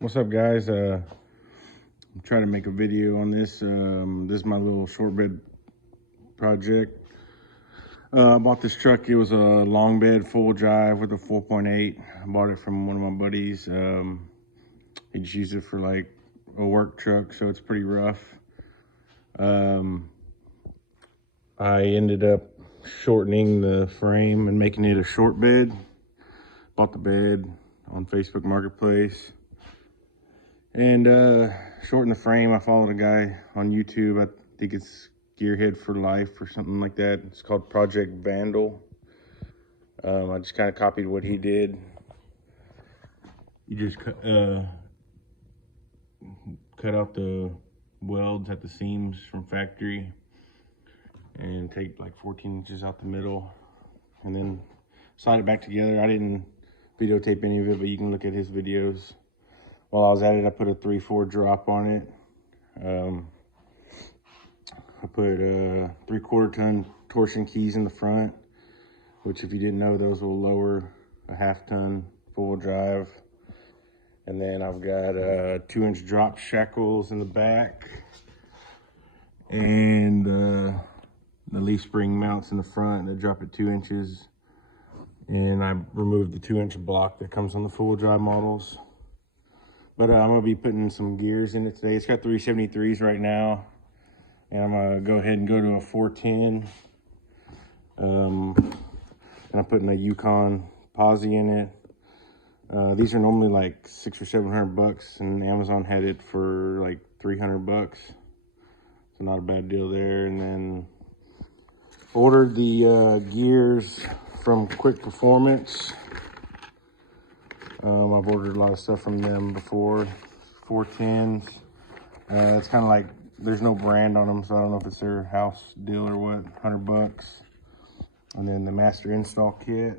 What's up, guys? I'm trying to make a video on this. This is my little short bed project. I bought this truck. It was a long bed, full drive with a 4.8. I bought it from one of my buddies. He just used it for like a work truck, so it's pretty rough. I ended up shortening the frame and making it a short bed. Bought the bed on Facebook Marketplace. And shorten the frame. I followed a guy on YouTube. I think it's Gearhead for Life or something like that. It's called Project Vandal. I just kind of copied what he did. You just cut out the welds at the seams from factory and take like 14 inches out the middle and then slide it back together. I didn't videotape any of it, but you can look at his videos. While I was at it, I put a 3/4 drop on it. I put 3/4 ton torsion keys in the front, which if you didn't know, those will lower a 1/2 ton full drive. And then I've got 2-inch drop shackles in the back, and the leaf spring mounts in the front that drop at 2 inches. And I removed the 2-inch block that comes on the full drive models. But I'm going to be putting some gears in it today. It's got 373s right now. And I'm going to go ahead and go to a 410. And I'm putting a Yukon Posi in it. These are normally like $600 or $700, and Amazon had it for like $300. So not a bad deal there. And then ordered the gears from Quick Performance. I've ordered a lot of stuff from them before. 410s. It's kind of like there's no brand on them, so I don't know if it's their house deal or what. $100. And then the master install kit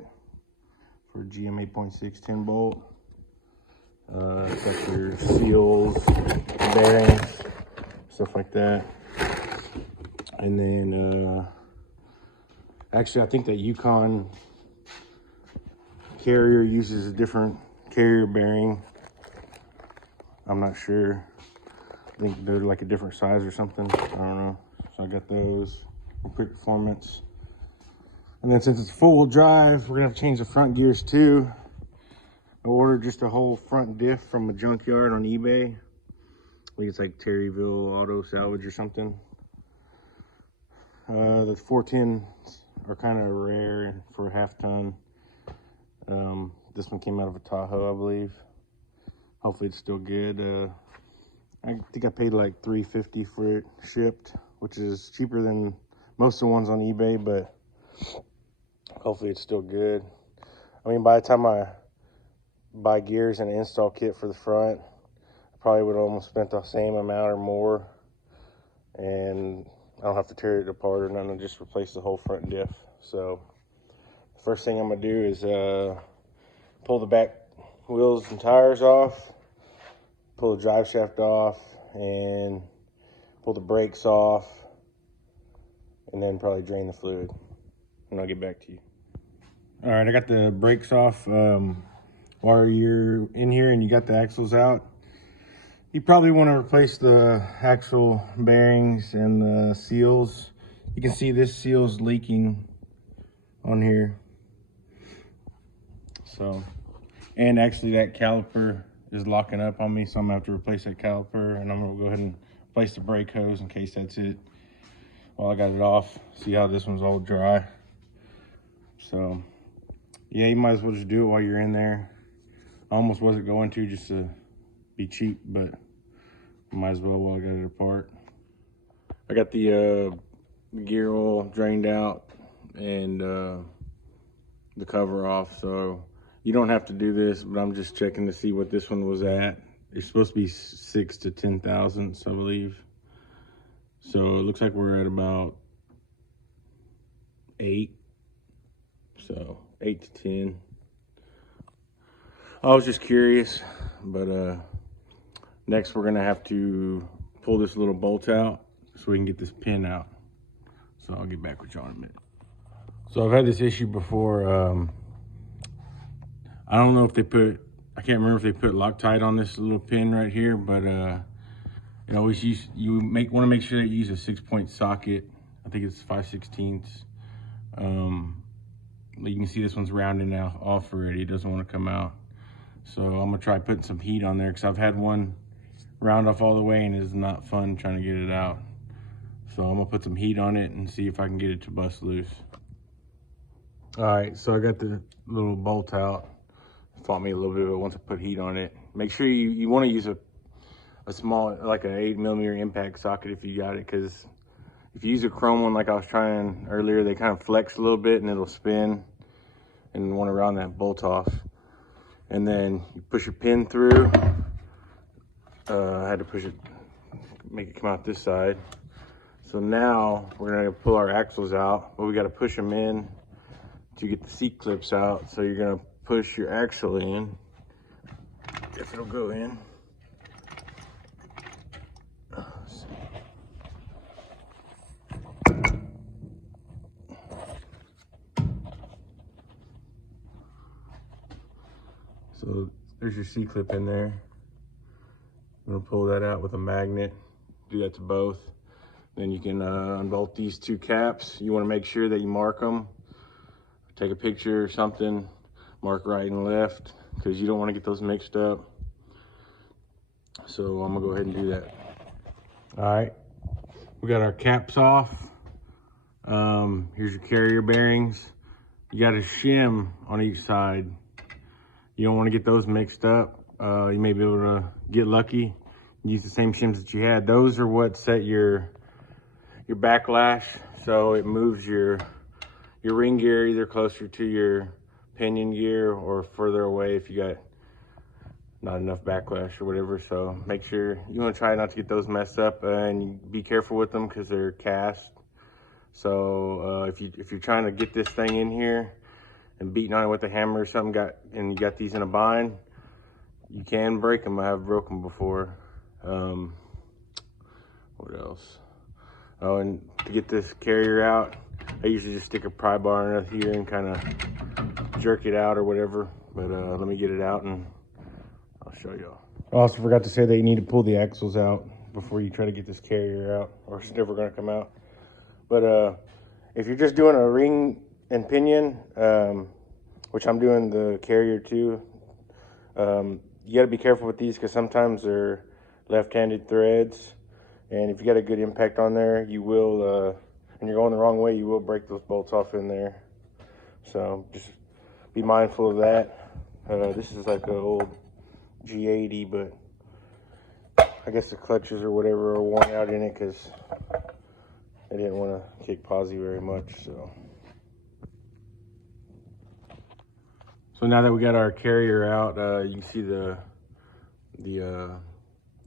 for GM 8.6 10 bolt. It's got your seals, bearings, stuff like that. And then actually I think that Yukon carrier uses a different carrier bearing. I'm not sure. I think they're like a different size or something. I don't know. So I got those from Quick Performance. And then since it's full drive, we're gonna have to change the front gears too. I ordered just a whole front diff from a junkyard on eBay. I think it's like Terryville Auto Salvage or something. The 410s are kind of rare for a 1/2 ton. This one came out of a Tahoe, I believe. Hopefully it's still good. I think I paid like $350 for it shipped, which is cheaper than most of the ones on eBay, but hopefully it's still good. I mean, by the time I buy gears and an install kit for the front, I probably would have almost spent the same amount or more, and I don't have to tear it apart or nothing. Just replace the whole front diff. So the first thing I'm gonna do is pull the back wheels and tires off, pull the drive shaft off, and pull the brakes off, and then probably drain the fluid, and I'll get back to you. All right, I got the brakes off. While you're in here and you got the axles out, you probably want to replace the axle bearings and the seals. You can see this seal's leaking on here. So, and actually that caliper is locking up on me, so I'm gonna have to replace that caliper, and I'm gonna go ahead and replace the brake hose in case that's it. While I got it off, see how this one's all dry. So yeah, you might as well just do it while you're in there. I almost wasn't going to, just to be cheap, but might as well while I got it apart. I got the gear oil drained out and the cover off, so you don't have to do this, but I'm just checking to see what this one was at. It's supposed to be 6 to 10 thousandths, I believe. So it looks like we're at about 8. So 8 to 10. I was just curious, but next we're gonna have to pull this little bolt out so we can get this pin out. So I'll get back with y'all in a minute. So I've had this issue before. I don't know if they put I can't remember if they put Loctite on this little pin right here, but you always want to make sure that you use a 6-point socket. I think it's 5/16. You can see this one's rounding now off already. It doesn't want to come out. So I'm gonna try putting some heat on there because I've had one round off all the way and it's not fun trying to get it out. So I'm gonna put some heat on it and see if I can get it to bust loose. All right, so I got the little bolt out. It fought me a little bit, but once I put heat on it, make sure you want to use a small, like an 8mm impact socket if you got it, because if you use a chrome one like I was trying earlier, they kind of flex a little bit and it'll spin and want to round that bolt off. And then you push your pin through. I had to push it, make it come out this side. So now we're gonna pull our axles out, but we gotta push them in to get the seat clips out. So you're gonna push your axle in, if it'll go in. So there's your C-clip in there. I'm gonna pull that out with a magnet. Do that to both. Then you can unbolt these two caps. You wanna make sure that you mark them. Take a picture or something, mark right and left, because you don't wanna get those mixed up. So I'm gonna go ahead and do that. All right, we got our caps off. Here's your carrier bearings. You got a shim on each side. You don't want to get those mixed up. You may be able to get lucky, use the same shims that you had. Those are what set your backlash, so it moves your ring gear either closer to your pinion gear or further away if you got not enough backlash or whatever. So make sure you want to try not to get those messed up, and be careful with them because they're cast. So if you're trying to get this thing in here and beating on it with a hammer or something, and you got these in a bind, you can break them. I have broken before. What else? Oh, and to get this carrier out, I usually just stick a pry bar in here and kind of jerk it out or whatever. But let me get it out and I'll show y'all. I also forgot to say that you need to pull the axles out before you try to get this carrier out, or it's never going to come out. But if you're just doing a ring and pinion, which I'm doing the carrier too, you got to be careful with these because sometimes they're left-handed threads, and if you got a good impact on there, you will, and you're going the wrong way, you will break those bolts off in there. So just be mindful of that. This is like an old G80, but I guess the clutches or whatever are worn out in it because I didn't want to kick Posi very much. So now that we got our carrier out, you can see the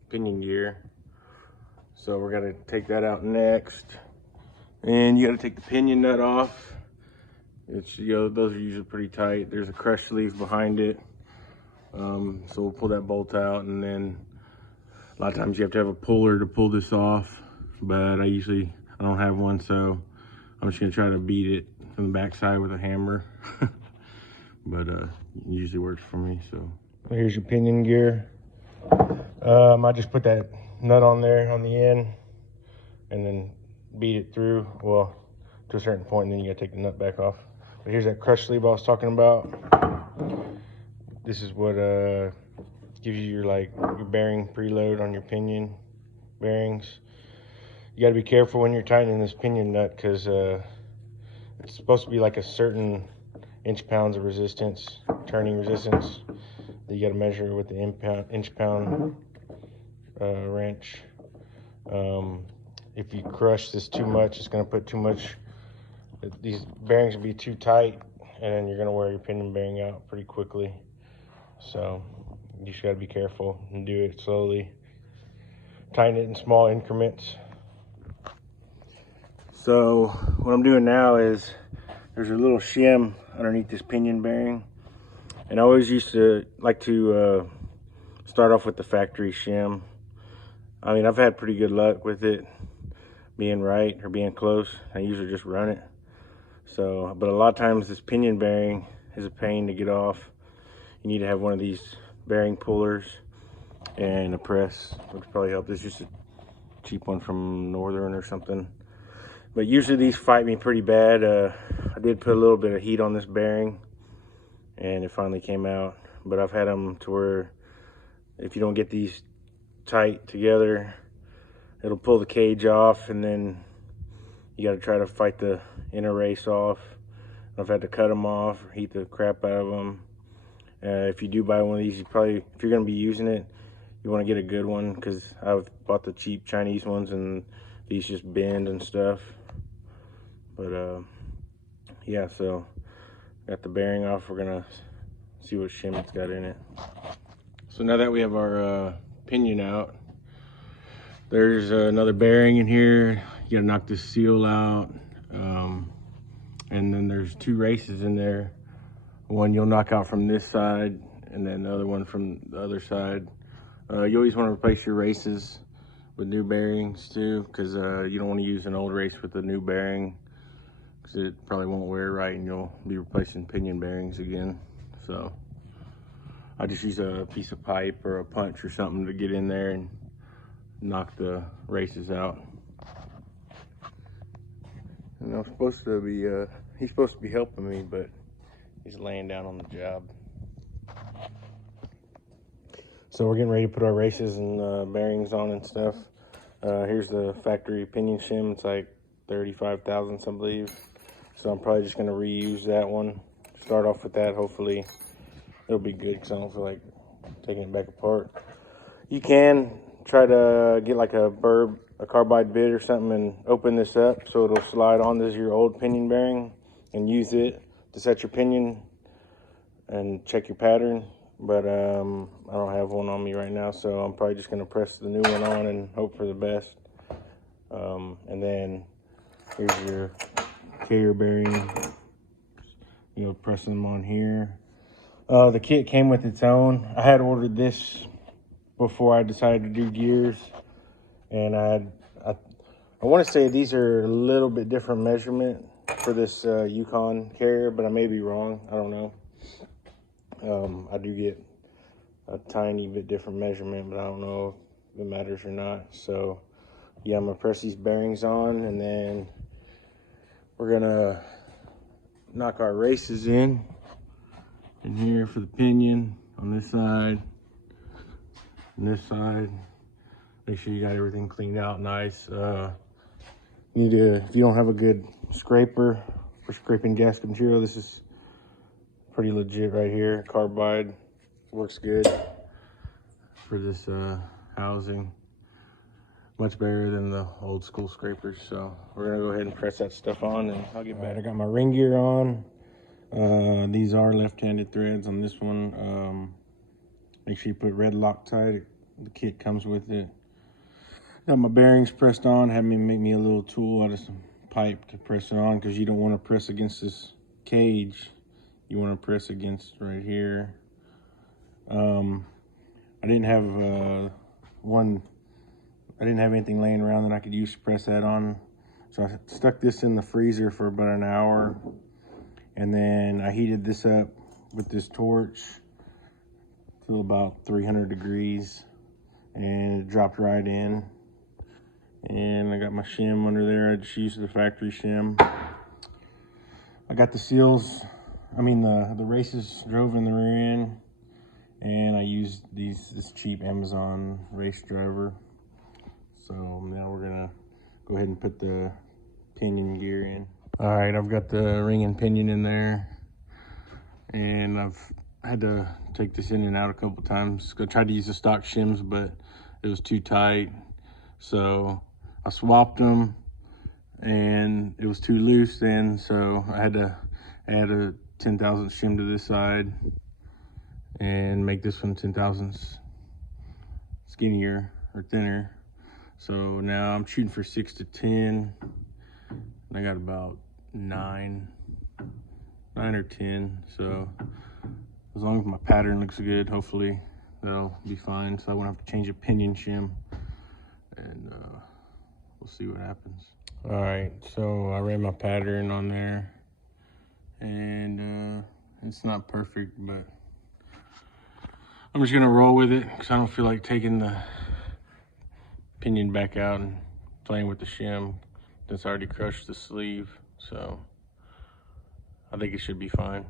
pinion gear. So we're gonna take that out next, and you got to take the pinion nut off. It's, those are usually pretty tight. There's a crush sleeve behind it. So we'll pull that bolt out, and then a lot of times you have to have a puller to pull this off, but I don't have one, so I'm just gonna try to beat it from the backside with a hammer. But it usually works for me. So here's your pinion gear. I just put that nut on there on the end and then beat it through, well, to a certain point, and then you gotta take the nut back off. But here's that crush sleeve I was talking about. This is what gives you your bearing preload on your pinion bearings. You got to be careful when you're tightening this pinion nut because it's supposed to be like a certain inch-pounds of resistance, turning resistance, that you got to measure with the inch-pound wrench. If you crush this too much, it's going to put too much, these bearings will be too tight, and then you're going to wear your pinion bearing out pretty quickly. So you just got to be careful and do it slowly. Tighten it in small increments. So what I'm doing now is there's a little shim underneath this pinion bearing, and I always used to like to start off with the factory shim. I mean, I've had pretty good luck with it being right or being close. I usually just run it. So, but a lot of times this pinion bearing is a pain to get off. You need to have one of these bearing pullers and a press, which probably help. This is just a cheap one from Northern or something. But usually these fight me pretty bad. I did put a little bit of heat on this bearing and it finally came out. But I've had them to where if you don't get these tight together, it'll pull the cage off, and then you got to try to fight the inner race off. I've had to cut them off or heat the crap out of them. If you do buy one of these, you probably, if you're going to be using it, you want to get a good one, because I've bought the cheap Chinese ones and these just bend and stuff. But yeah, so got the bearing off. We're gonna see what shim it's got in it. So now that we have our pinion out, there's another bearing in here. You gotta knock this seal out, and then there's 2 races in there. One you'll knock out from this side, and then the other one from the other side. You always want to replace your races with new bearings too, because you don't want to use an old race with a new bearing, because it probably won't wear right and you'll be replacing pinion bearings again. So I just use a piece of pipe or a punch or something to get in there and knock the races out. And I'm supposed to be, he's supposed to be helping me, but he's laying down on the job. So we're getting ready to put our races and bearings on and stuff. Here's the factory pinion shim. It's like 35 thousandths, I believe. So I'm probably just gonna reuse that one. Start off with that. Hopefully it'll be good, because I don't feel like taking it back apart. You can try to get like a carbide bit or something and open this up so it'll slide on. This is your old pinion bearing, and use it to set your pinion and check your pattern. But I don't have one on me right now, so I'm probably just gonna press the new one on and hope for the best. And then here's your carrier bearing. You'll press them on here. The kit came with its own. I had ordered this before I decided to do gears, and I want to say these are a little bit different measurement for this Yukon carrier, but I may be wrong. I don't know. I do get a tiny bit different measurement, but I don't know if it matters or not. So yeah, I'm gonna press these bearings on, and then we're gonna knock our races in here for the pinion on this side and this side. Make sure you got everything cleaned out nice. You need to, if you don't have a good scraper for scraping gasket material, this is pretty legit right here. Carbide works good for this housing. Much better than the old school scrapers. So we're gonna go ahead and press that stuff on, and I'll get back. I got my ring gear on. These are left-handed threads on this one. Make sure you put red Loctite. The kit comes with it. Got my bearings pressed on. Had me make me a little tool out of some pipe to press it on, because you don't want to press against this cage. You want to press against right here. I didn't have I didn't have anything laying around that I could use to press that on, so I stuck this in the freezer for about an hour, and then I heated this up with this torch to about 300 degrees, and it dropped right in. And I got my shim under there. I just used the factory shim. I got the seals, the races drove in the rear end, and I used this cheap Amazon race driver. So now we're gonna go ahead and put the pinion gear in. All right, I've got the ring and pinion in there, and I've had to take this in and out a couple times. I tried to use the stock shims, but it was too tight. So I swapped them, and it was too loose then, so I had to add a 10,000th shim to this side and make this one 10,000ths skinnier or thinner. So now I'm shooting for 6 to 10. I got about 9 or 10. So as long as my pattern looks good, hopefully that'll be fine. So I won't have to change a pinion shim, and we'll see what happens. All right, so I ran my pattern on there, and it's not perfect, but I'm just gonna roll with it because I don't feel like taking the pinion back out and playing with the shim. That's already crushed the sleeve, so I think it should be fine.